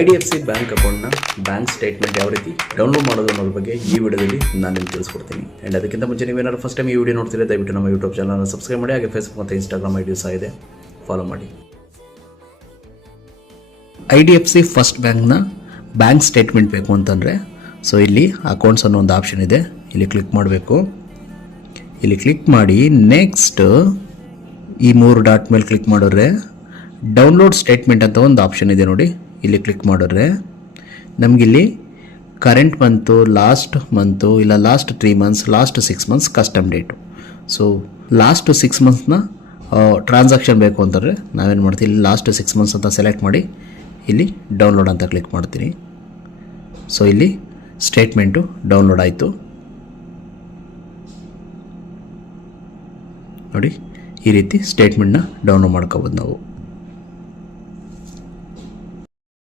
IDFC bank ಅಕೌಂಟ್ನ bank statement ಯಾವ ರೀತಿ ಡೌನ್ಲೋಡ್ ಮಾಡೋದು ಅನ್ನೋದ್ರ ಬಗ್ಗೆ ಈ ವಿಡಿಯೋದಲ್ಲಿ ನಾನು ನಿಮ್ಗೆ ತಿಳಿಸ್ಕೊಡ್ತೀನಿ. ಆ್ಯಂಡ್ ಅದಕ್ಕಿಂತ ಮುಂಚೆ ನೀವೇನಾದ್ರು ಫಸ್ಟ್ ಟೈಮ್ ಈ ವಿಡಿಯೋ ನೋಡ್ತಿದ್ರೆ ದಯವಿಟ್ಟು ನಮ್ಮ ಯೂಟ್ಯೂಬ್ ಚಾನಲ್ನ ಸಬ್ಸ್ಕ್ರೈಬ್ ಮಾಡಿ, ಹಾಗೆ ಫೇಸ್ಬುಕ್ ಮತ್ತು ಇನ್ಸ್ಟಾಗ್ರಾಮ್ ಐಡಿಯೂ ಸಹ ಇದೆ, ಫಾಲೋ ಮಾಡಿ. IDFC ಫಸ್ಟ್ ಬ್ಯಾಂಕ್ನ ಬ್ಯಾಂಕ್ ಸ್ಟೇಟ್ಮೆಂಟ್ ಬೇಕು ಅಂತಂದರೆ ಇಲ್ಲಿ ಅಕೌಂಟ್ಸ್ ಅನ್ನೋ ಒಂದು ಆಪ್ಷನ್ ಇದೆ, ಇಲ್ಲಿ ಕ್ಲಿಕ್ ಮಾಡಬೇಕು. ಇಲ್ಲಿ ಕ್ಲಿಕ್ ಮಾಡಿ ನೆಕ್ಸ್ಟ್ ಈ 3 ಡಾಟ್ ಮೇಲೆ ಕ್ಲಿಕ್ ಮಾಡಿದ್ರೆ ಡೌನ್ಲೋಡ್ ಸ್ಟೇಟ್ಮೆಂಟ್ ಅಂತ ಒಂದು ಆಪ್ಷನ್ ಇದೆ ನೋಡಿ. ಇಲ್ಲಿ ಕ್ಲಿಕ್ ಮಾಡಿದ್ರೆ ನಮಗಿಲ್ಲಿ ಕರೆಂಟ್ ಮಂತು, ಲಾಸ್ಟ್ ಮಂತು, ಇಲ್ಲ last 3 months, last 6 months custom date. So last 6 ಮಂತ್ಸ್ನ ಟ್ರಾನ್ಸಾಕ್ಷನ್ ಬೇಕು ಅಂತಂದರೆ ನಾವೇನು ಮಾಡ್ತೀವಿ, ಇಲ್ಲಿ ಲಾಸ್ಟ್ 6 ಮಂತ್ಸ್ ಅಂತ ಸೆಲೆಕ್ಟ್ ಮಾಡಿ ಇಲ್ಲಿ ಡೌನ್ಲೋಡ್ ಅಂತ ಕ್ಲಿಕ್ ಮಾಡ್ತೀನಿ. ಸೊ ಇಲ್ಲಿ ಸ್ಟೇಟ್ಮೆಂಟು ಡೌನ್ಲೋಡ್ ಆಯಿತು ನೋಡಿ. ಈ ರೀತಿ ಸ್ಟೇಟ್ಮೆಂಟ್ನ ಡೌನ್ಲೋಡ್ ಮಾಡ್ಕೋಬೋದು ನಾವು.